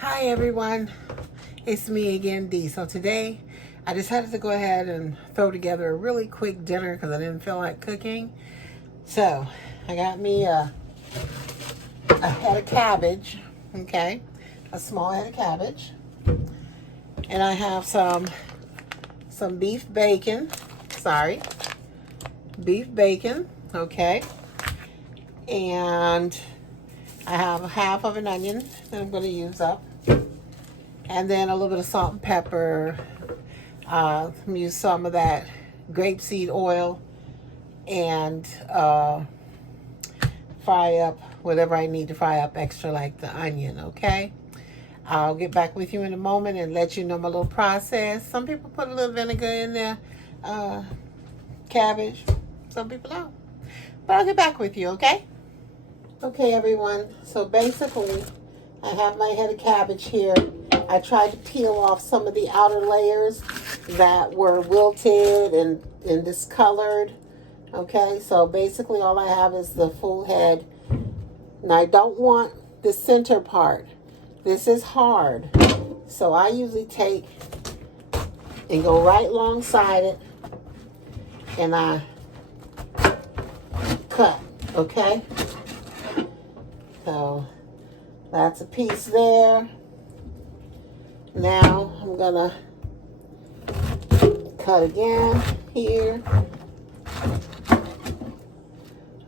Hi everyone, it's me again, Dee. So today I decided to go ahead and throw together a really quick dinner because I didn't feel like cooking. So I got me a head of cabbage, okay, a small head of cabbage, and I have some beef bacon, beef bacon, okay, and I have half of an onion that I'm going to use up. And then a little bit of salt and pepper. Use some of that grapeseed oil and fry up whatever I need to fry up extra, like the onion, okay? I'll get back with you in a moment and let you know my little process. Some people put a little vinegar in their cabbage. Some people don't. But I'll get back with you, okay? Okay, everyone. So basically, I have my head of cabbage here. I tried to peel off some of the outer layers that were wilted and discolored. Okay, so basically all I have is the full head. And I don't want the center part. This is hard. So I usually take and go right alongside it and I cut, okay? So that's a piece there. Now I'm gonna cut again here.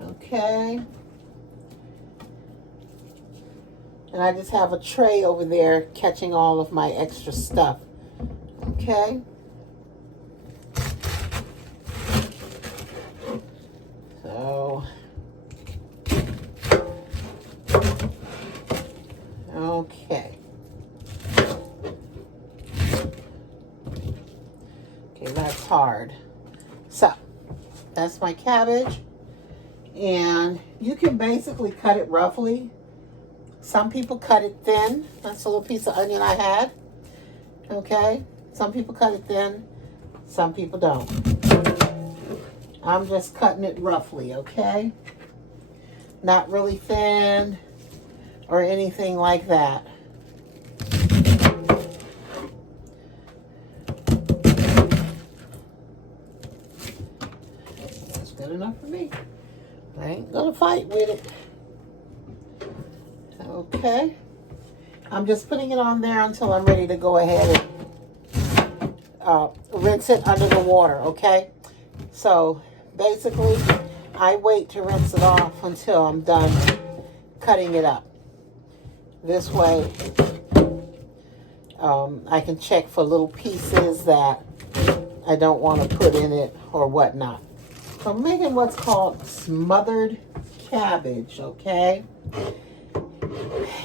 Okay. And I just have a tray over there catching all of my extra stuff. Okay. So, okay. That's hard. So that's my cabbage, and you can basically cut it roughly. Some people cut it thin. That's a little piece of onion I had. Okay, some people cut it thin, some people don't. I'm just cutting it roughly, okay? Not really thin or anything like that. Enough for me. I ain't gonna fight with it. Okay. I'm just putting it on there until I'm ready to go ahead and rinse it under the water, okay? So basically, I wait to rinse it off until I'm done cutting it up. This way, I can check for little pieces that I don't want to put in it or whatnot. So I'm making what's called smothered cabbage, okay?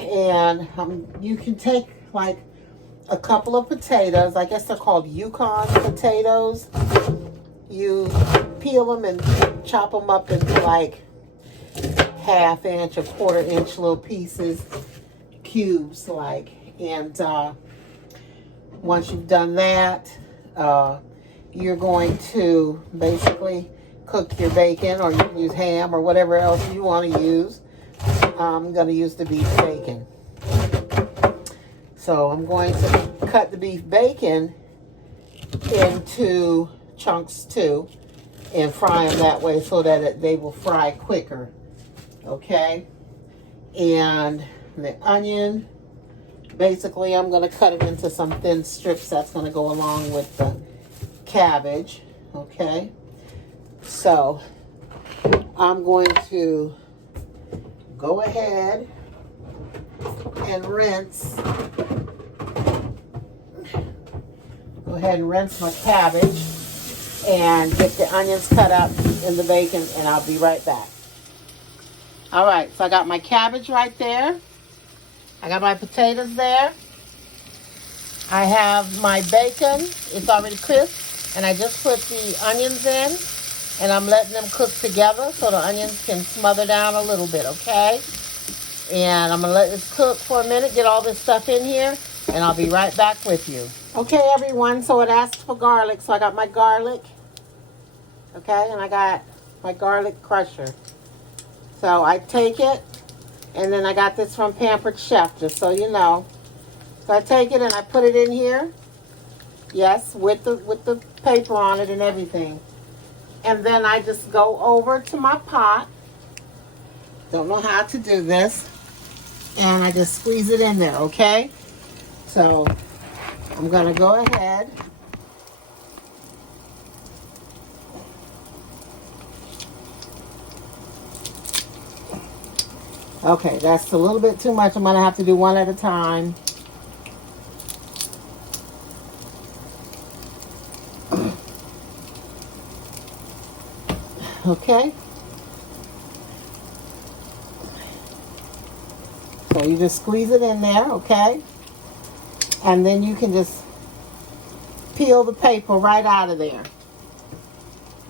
And you can take like a couple of potatoes. I guess they're called Yukon potatoes. You peel them and chop them up into like half-inch or quarter-inch little pieces, cubes like. And once you've done that, you're going to basically cook your bacon, or you can use ham or whatever else you want to use. I'm going to use the beef bacon. So I'm going to cut the beef bacon into chunks too and fry them that way so that they will fry quicker. Okay? And the onion, basically I'm going to cut it into some thin strips that's going to go along with the cabbage. Okay? So I'm going to go ahead and rinse. Go ahead and rinse my cabbage and get the onions cut up in the bacon, and I'll be right back. All right, so I got my cabbage right there. I got my potatoes there. I have my bacon. It's already crisp, and I just put the onions in. And I'm letting them cook together so the onions can smother down a little bit, okay? And I'm going to let this cook for a minute, get all this stuff in here, and I'll be right back with you. Okay, everyone, so it asks for garlic. So I got my garlic, okay? And I got my garlic crusher. So I take it, and then I got this from Pampered Chef, just so you know. So I take it and I put it in here. Yes, with the paper on it and everything. And then I just go over to my pot. Don't know how to do this. And I just squeeze it in there, okay? So I'm gonna go ahead. Okay, that's a little bit too much. I'm gonna have to do one at a time. Okay. So you just squeeze it in there, okay? And then you can just peel the paper right out of there.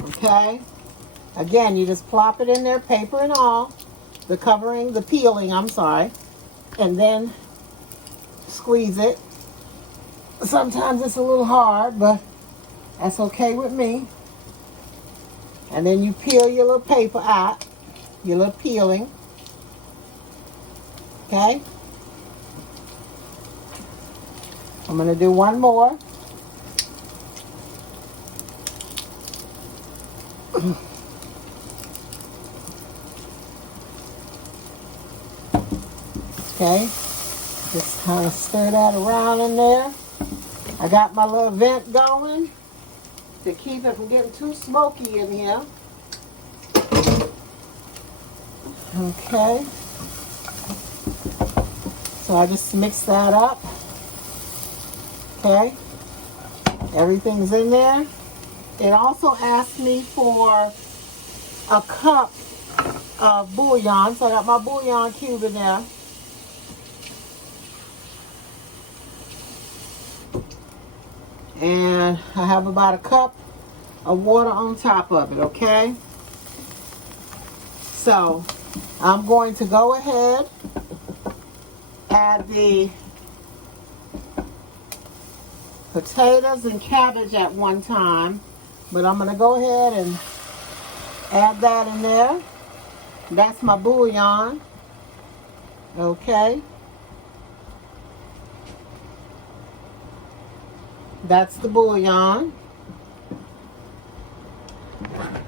Okay? Again, you just plop it in there, paper and all. The covering, the peeling, I'm sorry. And then squeeze it. Sometimes it's a little hard, but that's okay with me. And then you peel your little paper out, your little peeling. Okay? I'm going to do one more. Okay? Just kind of stir that around in there. I got my little vent going to keep it from getting too smoky in here. Okay. So I just mix that up. Okay. Everything's in there. It also asked me for a cup of bouillon. So I got my bouillon cube in there. And I have about a cup of water on top of it, okay? So I'm going to go ahead, add the potatoes and cabbage at one time, but I'm going to go ahead and add that in there. That's my bouillon, okay? That's the bouillon.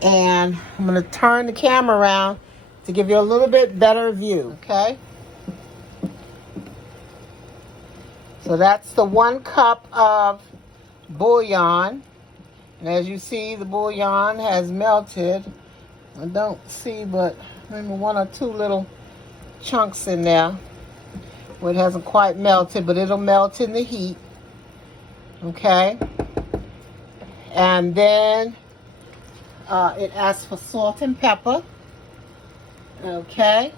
And I'm going to turn the camera around to give you a little bit better view, okay? So that's the 1 cup of bouillon. And as you see, the bouillon has melted. I don't see but maybe 1 or 2 little chunks in there where it hasn't quite melted, but it'll melt in the heat. Okay, and then it asks for salt and pepper. Okay,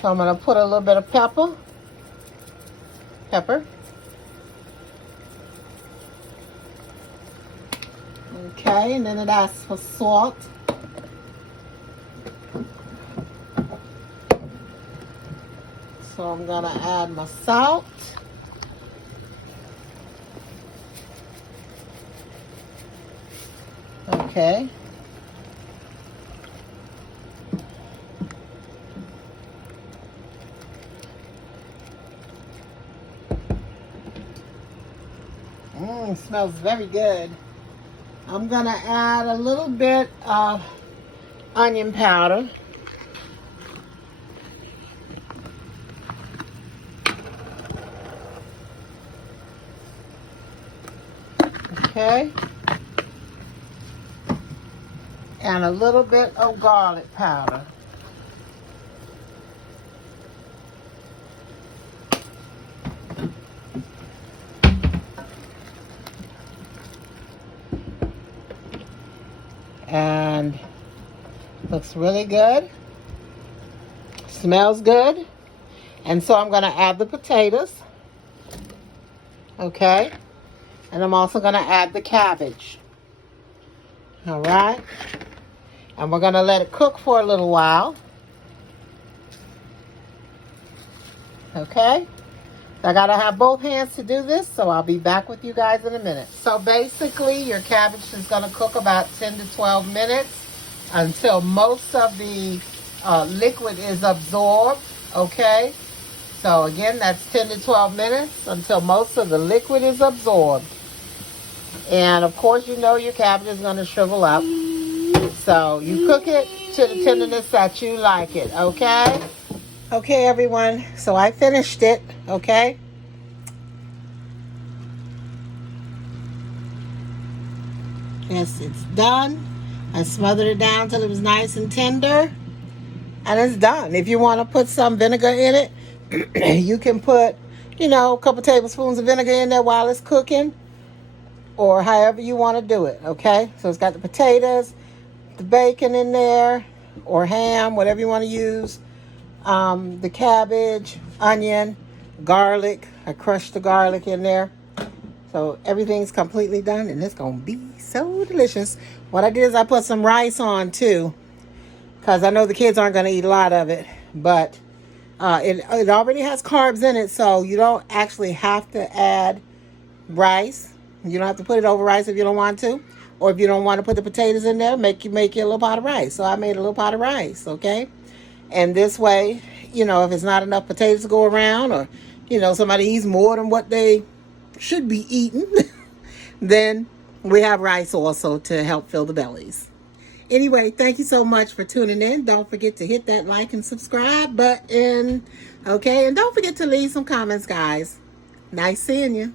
so I'm going to put a little bit of pepper. Okay, and then it asks for salt. So I'm going to add my salt. Okay. Smells very good. I'm gonna add a little bit of onion powder. Okay. And a little bit of garlic powder. And looks really good. Smells good. And so I'm going to add the potatoes. Okay. And I'm also going to add the cabbage. All right. And we're going to let it cook for a little while. Okay? I got to have both hands to do this, so I'll be back with you guys in a minute. So basically, your cabbage is going to cook about 10 to 12 minutes until most of the liquid is absorbed. Okay? So again, that's 10 to 12 minutes until most of the liquid is absorbed. And of course, you know your cabbage is going to shrivel up. So you cook it to the tenderness that you like it, okay? Okay, everyone. So I finished it, okay? Yes, it's done. I smothered it down till it was nice and tender. And it's done. If you want to put some vinegar in it, you can put, a couple tablespoons of vinegar in there while it's cooking. Or however you want to do it, okay? So it's got the potatoes, the bacon in there, or ham, whatever you want to use. The cabbage, onion, garlic. I crushed the garlic in there. So everything's completely done, and it's going to be so delicious. What I did is I put some rice on, too, because I know the kids aren't going to eat a lot of it. But it already has carbs in it, so you don't actually have to add rice. You don't have to put it over rice if you don't want to. Or if you don't want to put the potatoes in there, make you a little pot of rice. So I made a little pot of rice, okay? And this way, if it's not enough potatoes to go around, or, somebody eats more than what they should be eating, then we have rice also to help fill the bellies. Anyway, thank you so much for tuning in. Don't forget to hit that like and subscribe button, okay? And don't forget to leave some comments, guys. Nice seeing you.